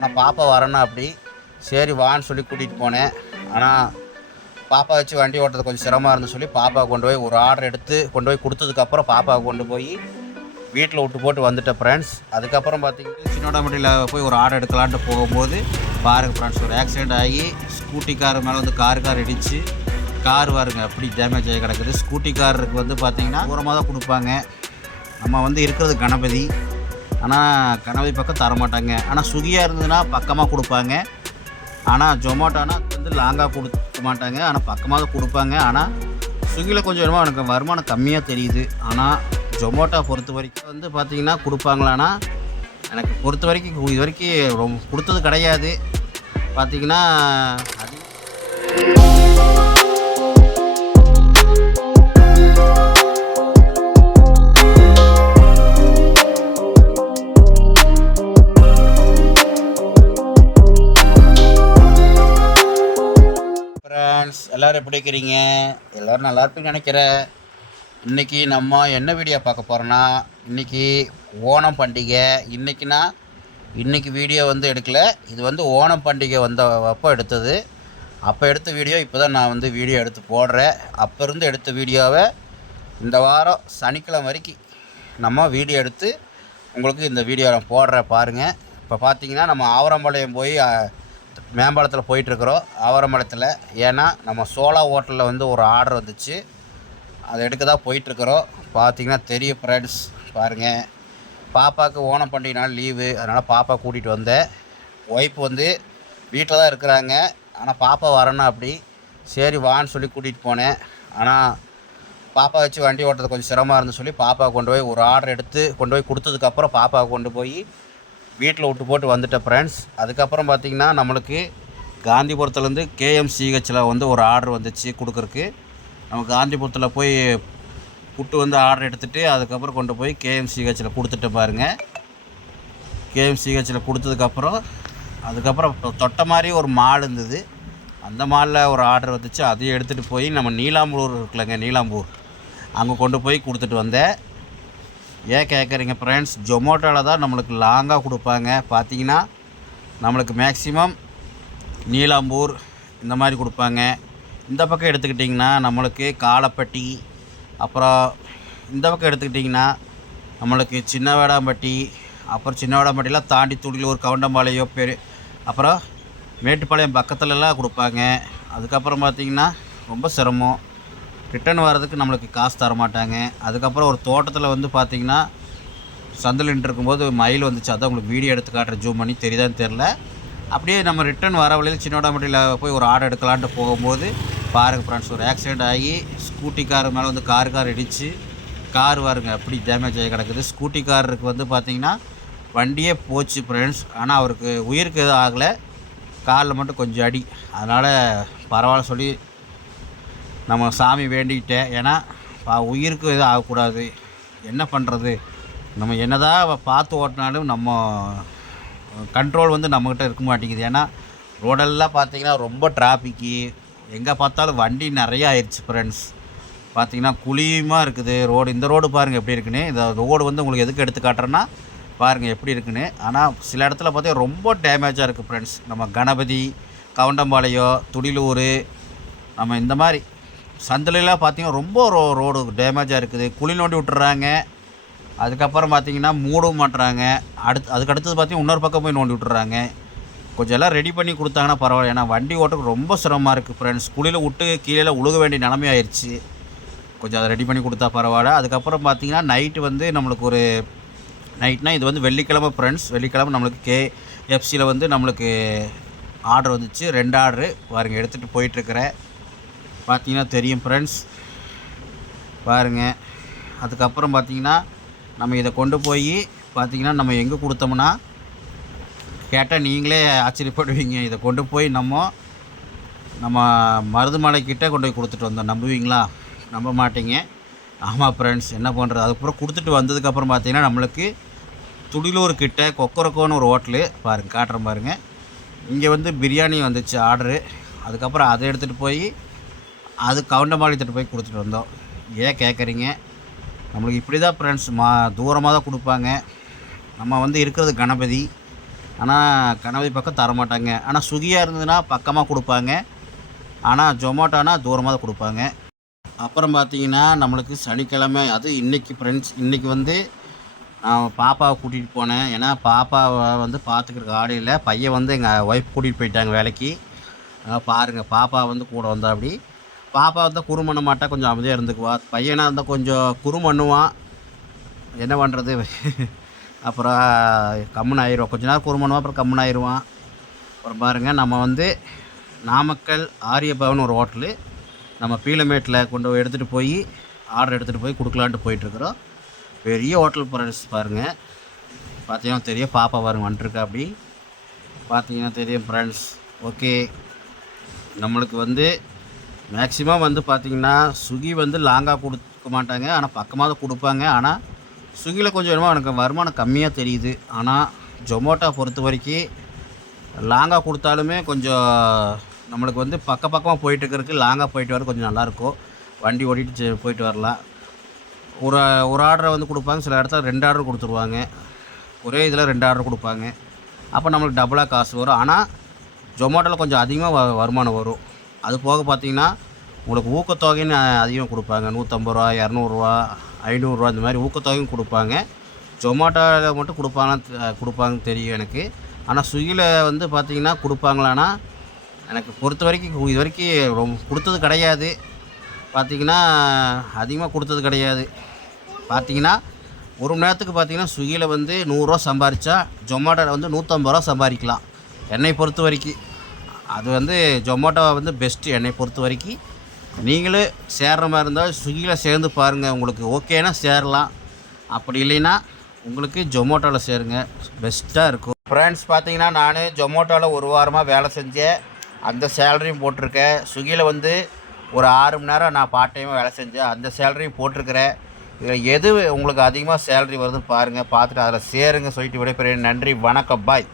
நான் பாப்பா வரணும் அப்படி. சரி வான்னு சொல்லி கூட்டிகிட்டு போனேன். ஆனால் பாப்பா வச்சு வண்டி ஓட்டுறது கொஞ்சம் சிரமமாக இருந்து சொல்லி பாப்பா கொண்டு போய் ஒரு ஆர்டர் எடுத்து கொண்டு போய் கொடுத்ததுக்கப்புறம் பாப்பாவை கொண்டு போய் வீட்டில் விட்டு போட்டு வந்துட்டேன் ஃப்ரெண்ட்ஸ் அதுக்கப்புறம் பார்த்தீங்கன்னா சின்னோடாமட்டியில் போய் ஒரு ஆர்டர் எடுக்கலான்ட்டு போகும்போது பாருங்கள் ஃப்ரெண்ட்ஸ் ஒரு ஆக்சிடெண்ட் ஆகி ஸ்கூட்டி கார் மேலே வந்து கார் கார் இடித்து கார் பாருங்க அப்படி டேமேஜ் ஆகி கிடக்குது. ஸ்கூட்டி காருக்கு வந்து பார்த்திங்கன்னா தூரமாக தான் கொடுப்பாங்க. நம்ம வந்து இருக்கிறது கணபதி. ஆனால் கணவதி பக்கம் தர மாட்டாங்க ஆனால் சுகியாக இருந்ததுன்னா பக்கமாக கொடுப்பாங்க. ஆனால் ஜொமேட்டோனா வந்து லாங்காக கொடுக்க மாட்டாங்க. ஆனால் பக்கமாக தான் கொடுப்பாங்க. ஆனால் ஸ்விக்கியில் கொஞ்சம் என்னமோ எனக்கு வருமானம் கம்மியாக தெரியுது. ஆனால் ஜொமேட்டோ பொறுத்த வரைக்கும் வந்து பார்த்திங்கன்னா கொடுப்பாங்களான்னா எனக்கு பொறுத்த வரைக்கும் இது வரைக்கும் ரொம்ப கொடுத்தது கிடையாது. பார்த்தீங்கன்னா அது எல்லோரும் எப்படி இருக்கிறீங்க? எல்லோரும் நல்லா இருப்பீங்கன்னு நினைக்கிறேன். இன்றைக்கி நம்ம என்ன வீடியோ பார்க்க போகிறோன்னா இன்றைக்கி ஓணம் பண்டிகை. இன்றைக்கினா இன்றைக்கி வீடியோ வந்து எடுக்கல. இது வந்து ஓணம் பண்டிகை வந்த அப்போ எடுத்தது. அப்போ எடுத்த வீடியோ இப்போ தான் நான் வந்து வீடியோ எடுத்து போடுறேன். அப்போ இருந்து எடுத்த வீடியோவை இந்த வாரம் சனிக்கிழமை வரைக்கும் நம்ம வீடியோ எடுத்து உங்களுக்கு இந்த வீடியோ நான் போடுறேன் பாருங்கள் இப்போ பார்த்தீங்கன்னா நம்ம ஆவரம்பாளையம் போய் மேம்பாலத்தில் போயிட்டுருக்குறோம். ஆவரமடத்தில். ஏன்னா நம்ம சோலா ஹோட்டலில் வந்து ஒரு ஆர்டர் வந்துச்சு. அதை எடுக்க தான் போயிட்டுருக்குறோம். பார்த்தீங்கன்னா தெரியும் ஃப்ரெண்ட்ஸ். பாருங்கள் பாப்பாவுக்கு ஓணம் பண்டிகை நாள் லீவு. அதனால் பாப்பா கூட்டிகிட்டு வந்தேன். ஒய்ஃப் வந்து வீட்டில் தான் இருக்கிறாங்க. ஆனால் பாப்பா வரணும் அப்படி. சரி வான்னு சொல்லி கூட்டிகிட்டு போனேன். ஆனால் பாப்பா வச்சு வண்டி ஓட்டுறது கொஞ்சம் சிரமமாக இருந்து சொல்லி பாப்பா கொண்டு போய் ஒரு ஆர்டர் எடுத்து கொண்டு போய் கொடுத்ததுக்கப்புறம் பாப்பாவை கொண்டு போய் வீட்டில் விட்டு போட்டு வந்துட்டேன் ஃப்ரெண்ட்ஸ் அதுக்கப்புறம் பார்த்திங்கன்னா நம்மளுக்கு காந்திபுரத்துலேருந்து கேஎம்சிஹெச்சில் வந்து ஒரு ஆர்டர் வந்துச்சு கொடுக்குறக்கு நம்ம காந்திபுரத்தில் போய் புட்டு வந்து ஆர்டர் எடுத்துகிட்டு அதுக்கப்புறம் கொண்டு போய் கேஎம்சிஹெச்சில் கொடுத்துட்டு பாருங்கள் கேஎம்சிஹெச்சில் கொடுத்ததுக்கப்புறம் அதுக்கப்புறம் தொட்ட மாதிரி ஒரு மால் இருந்தது. அந்த மாலில் ஒரு ஆர்டர் வந்துச்சு. அதையும் எடுத்துகிட்டு போய் நம்ம நீலாம்பூர் இருக்குல்லங்க நீலாம்பூர். அங்கே கொண்டு போய் கொடுத்துட்டு வந்தேன். ஏன் கேட்குறீங்க ஃப்ரெண்ட்ஸ் ஜொமேட்டோவில் தான் நம்மளுக்கு லாங்காக கொடுப்பாங்க. பார்த்தீங்கன்னா நம்மளுக்கு மேக்ஸிமம் நீலாம்பூர் இந்த மாதிரி கொடுப்பாங்க. இந்த பக்கம் எடுத்துக்கிட்டிங்கன்னா நம்மளுக்கு காலப்பட்டி அப்புறம் இந்த பக்கம் எடுத்துக்கிட்டிங்கன்னா நம்மளுக்கு சின்ன வேடாம்பட்டி அப்புறம் சின்ன வேடாம்பட்டிலாம் தாண்டி துணியில் ஒரு கவுண்டம்பாளையோ பெரு அப்புறம் மேட்டுப்பாளையம் பக்கத்துலலாம் கொடுப்பாங்க. அதுக்கப்புறம் பார்த்திங்கன்னா ரொம்ப சிரமம். ரிட்டர்ன் வர்றதுக்கு நம்மளுக்கு காசு தர மாட்டாங்க அதுக்கப்புறம் ஒரு தோட்டத்தில் வந்து பார்த்திங்கன்னா சந்தில் இருக்கும்போது மயில் வந்துச்சு. அதான் உங்களுக்கு வீடியோ எடுத்து காட்டுறேன். ஜூம் பண்ணி தெரியுதான்னு தெரில அப்படியே நம்ம ரிட்டர்ன் வர வழியில் சின்னோடாமட்டியில் போய் ஒரு ஆர்டர் எடுக்கலான்ட்டு போகும்போது பாருங்கள் ஃப்ரெண்ட்ஸ் ஒரு ஆக்சிடெண்ட் ஆகி ஸ்கூட்டி கார் மேலே வந்து கார் கார் இடித்து கார் வருங்க அப்படி டேமேஜ் ஆகி கிடக்குது. ஸ்கூட்டி காருக்கு வந்து பார்த்திங்கன்னா வண்டியே போச்சு ஃப்ரெண்ட்ஸ் ஆனால் அவருக்கு உயிருக்கு எதுவும் ஆகலை. காலில் மட்டும் கொஞ்சம் அடி. அதனால் பரவாயில்ல சொல்லி நம்ம சாமி வேண்டிக்கிட்டேன் ஏன்னா பா- உயிருக்கு எதுவும் ஆகக்கூடாது என்ன பண்ணுறது நம்ம என்னதான் பார்த்து ஓட்டினாலும் நம்ம கண்ட்ரோல் வந்து நம்மக்கிட்ட இருக்க மாட்டேங்குது. ஏன்னா ரோடெல்லாம் பார்த்தீங்கன்னா ரொம்ப டிராஃபிக்கு எங்கே பார்த்தாலும் வண்டி நிறையா ஆயிடுச்சு ஃப்ரெண்ட்ஸ் பார்த்தீங்கன்னா குழியுமாக இருக்குது. ரோடு இந்த ரோடு பாருங்கள் எப்படி இருக்குன்னு. இந்த ரோடு வந்து உங்களுக்கு எதுக்கு எடுத்து காட்டுறேன்னா பாருங்கள் எப்படி இருக்குன்னு. ஆனால் சில இடத்துல பார்த்தீங்கன்னா ரொம்ப டேமேஜாக இருக்குது ஃப்ரெண்ட்ஸ் நம்ம கணபதி கவுண்டம்பாளையம் துடிலூர் நம்ம இந்த மாதிரி சந்திலெலாம் பார்த்தீங்கன்னா ரொம்ப ரோ ரோடு டேமேஜாக இருக்குது. குழி நோண்டி விட்டுறாங்க. அதுக்கப்புறம் பார்த்திங்கன்னா மூடவும் மாட்டுறாங்க. அடுத்து அதுக்கு அடுத்தது பார்த்தீங்கன்னா இன்னொரு பக்கம் போய் நோண்டி விட்டுறாங்க. கொஞ்சம் எல்லாம் ரெடி பண்ணி கொடுத்தாங்கன்னா பரவாயில்ல. ஏன்னா வண்டி ஓட்டுறதுக்கு ரொம்ப சிரமமாக இருக்குது ஃப்ரெண்ட்ஸ் குழியில் விட்டு கீழே உழுக வேண்டிய நிலமையாயிருச்சு. கொஞ்சம் அதை ரெடி பண்ணி கொடுத்தா பரவாயில்ல. அதுக்கப்புறம் பார்த்திங்கன்னா நைட்டு வந்து நம்மளுக்கு ஒரு நைட்னா இது வந்து வெள்ளிக்கிழமை ஃப்ரெண்ட்ஸ் வெள்ளிக்கிழமை நம்மளுக்கு கே எஃப்சியில் வந்து நம்மளுக்கு ஆர்டர் வந்துச்சு. ரெண்டு ஆர்டரு பாருங்கள் எடுத்துகிட்டு போயிட்டுருக்கிறேன் பார்த்தீங்கன்னா தெரியும் ஃப்ரெண்ட்ஸ் பாருங்கள் அதுக்கப்புறம் பார்த்தீங்கன்னா நம்ம இதை கொண்டு போய் பார்த்தீங்கன்னா நம்ம எங்கே கொடுத்தோம்னா கேட்டால் நீங்களே ஆச்சரியப்படுவீங்க. இதை கொண்டு போய் நம்ம நம்ம மருதுமலை கிட்டே கொண்டு போய் கொடுத்துட்டு வந்தோம். நம்புவீங்களா? நம்ப மாட்டீங்க. ஆமாம் ஃப்ரெண்ட்ஸ் என்ன பண்ணுறது அதுக்கப்புறம் கொடுத்துட்டு வந்ததுக்கப்புறம் பார்த்தீங்கன்னா நம்மளுக்கு துடிலூர் கிட்ட கொக்கரக்கோன்னு ஒரு ஹோட்டலு பாருங்கள் காட்டுறேன் பாருங்கள் இங்கே வந்து பிரியாணி வந்துச்சு ஆர்டரு அதுக்கப்புறம் அதை எடுத்துகிட்டு போய் அது கவுண்டம்பாளையத்திட்டு போய் கொடுத்துட்டு வந்தோம். ஏன் கேட்குறீங்க. நம்மளுக்கு இப்படி தான் ஃப்ரெண்ட்ஸ் மா தூரமாக தான் கொடுப்பாங்க. நம்ம வந்து இருக்கிறது கணபதி. ஆனால் கணபதி பக்கம் தர மாட்டாங்க ஆனால் சுகியாக இருந்ததுன்னா பக்கமாக கொடுப்பாங்க. ஆனால் ஜொமேட்டோனால் தூரமாக தான் கொடுப்பாங்க. அப்புறம் பார்த்தீங்கன்னா நம்மளுக்கு சனிக்கிழமை அது இன்றைக்கி ஃப்ரெண்ட்ஸ் இன்றைக்கி வந்து நான் பாப்பாவை கூட்டிகிட்டு போனேன். ஏன்னா பாப்பாவை வந்து பார்த்துக்கிறக்கு ஆடு இல்லை. பையன் வந்து எங்கள் ஒய்ஃப் கூட்டிகிட்டு போயிட்டாங்க வேலைக்கு. பாருங்கள் பாப்பா வந்து கூட வந்தா அப்படி. பாப்பா வந்து குறு பண்ண மாட்டா கொஞ்சம் அமைதியாக இருந்துக்குவா. பையனாக இருந்தால் கொஞ்சம் குறு பண்ணுவான் என்ன பண்ணுறது அப்புறம் கம்முன்னு ஆயிடுவான் கொஞ்ச நேரம் குறு பண்ணுவான் அப்புறம் கம்முன்னு ஆயிடுவான் அப்புறம் பாருங்கள் நம்ம வந்து நாமக்கல் ஆரியபவன் ஒரு ஹோட்டலு. நம்ம பீலமேட்டில் கொண்டு போய் எடுத்துகிட்டு போய் ஆர்டர் எடுத்துகிட்டு போய் கொடுக்கலான்ட்டு போயிட்டுருக்குறோம். பெரிய ஹோட்டல் ப்ரைஸ் பாருங்கள் பார்த்தீங்கன்னா தெரியும் பாப்பா பாருங்க வந்துட்டுருக்கா அப்படி. பார்த்தீங்கன்னா தெரியும் ஃப்ரெண்ட்ஸ் ஓகே நம்மளுக்கு வந்து மேக்ஸிமம் வந்து பார்த்திங்கன்னா சுகி வந்து லாங்காக கொடுக்க மாட்டாங்க. ஆனால் பக்கமாக தான் கொடுப்பாங்க. ஆனால் ஸ்விக்கியில் கொஞ்சம் என்னமோ எனக்கு வருமானம் கம்மியாக தெரியுது. ஆனால் ஜொமேட்டோ பொறுத்த வரைக்கும் லாங்காக கொடுத்தாலுமே கொஞ்சம் நம்மளுக்கு வந்து பக்க பக்கமாக போயிட்டு இருக்கிறதுக்கு லாங்காக போயிட்டு வர கொஞ்சம் நல்லாயிருக்கும். வண்டி ஓட்டிட்டு போயிட்டு வரலாம். ஒரு ஒரு ஆர்டரை வந்து கொடுப்பாங்க. சில இடத்துல ரெண்டு ஆர்டர் கொடுத்துருவாங்க. ஒரே இதில் ரெண்டு ஆர்டர் கொடுப்பாங்க. அப்போ நம்மளுக்கு டபுளாக காசு வரும். ஆனால் ஜொமோட்டோவில் கொஞ்சம் அதிகமாக வ வருமானம் வரும். அது போக பார்த்தீங்கன்னா உங்களுக்கு ஊக்கத்தொகைன்னு அதிகம் கொடுப்பாங்க. நூற்றம்பது ரூபா இரநூறுவா ஐநூறுரூவா இந்த மாதிரி ஊக்கத்தொகையும் கொடுப்பாங்க. ஜொமேட்டோவில் மட்டும் கொடுப்பாங்களான்னு கொடுப்பாங்கன்னு தெரியும் எனக்கு. ஆனால் ஸ்விக்கியில் வந்து பார்த்தீங்கன்னா கொடுப்பாங்களான்னா எனக்கு பொறுத்த வரைக்கும் இது வரைக்கும் ரொம்ப கொடுத்தது கிடையாது. பார்த்தீங்கன்னா அதிகமாக கொடுத்தது கிடையாது. பார்த்தீங்கன்னா ஒரு மணி நேரத்துக்கு பார்த்தீங்கன்னா ஸ்விக்கியில் வந்து நூறுரூவா சம்பாரித்தா ஜொமேட்டோவில் வந்து நூற்றம்பது ரூபா சம்பாதிக்கலாம். என்னை பொறுத்த வரைக்கும். அது வந்து ஜொமேட்டோ வந்து பெஸ்ட்டு என்னை பொறுத்த வரைக்கும். நீங்களும் சேர்ற மாதிரி இருந்தால் ஸ்விக்கியில் சேர்ந்து பாருங்கள் உங்களுக்கு ஓகேனா சேரலாம். அப்படி இல்லைன்னா உங்களுக்கு ஜொமேட்டோவில் சேருங்க. பெஸ்ட்டாக இருக்கும். ஃப்ரெண்ட்ஸ் பார்த்தீங்கன்னா நான் ஜொமேட்டோவில் ஒரு வாரமாக வேலை செஞ்சேன் அந்த சேலரியும் போட்டிருக்கேன். ஸ்விக்கியில் வந்து ஒரு ஆறு மணி நேரம் நான் பார்ட் டைமாக வேலை செஞ்சேன் அந்த சேலரியும் போட்டிருக்கிறேன். இதில் எது உங்களுக்கு அதிகமாக சேலரி வருதுன்னு பாருங்கள் பார்த்துட்டு அதில் சேருங்க சொல்லிட்டு விடைபெறேன். நன்றி வணக்கம் பாய்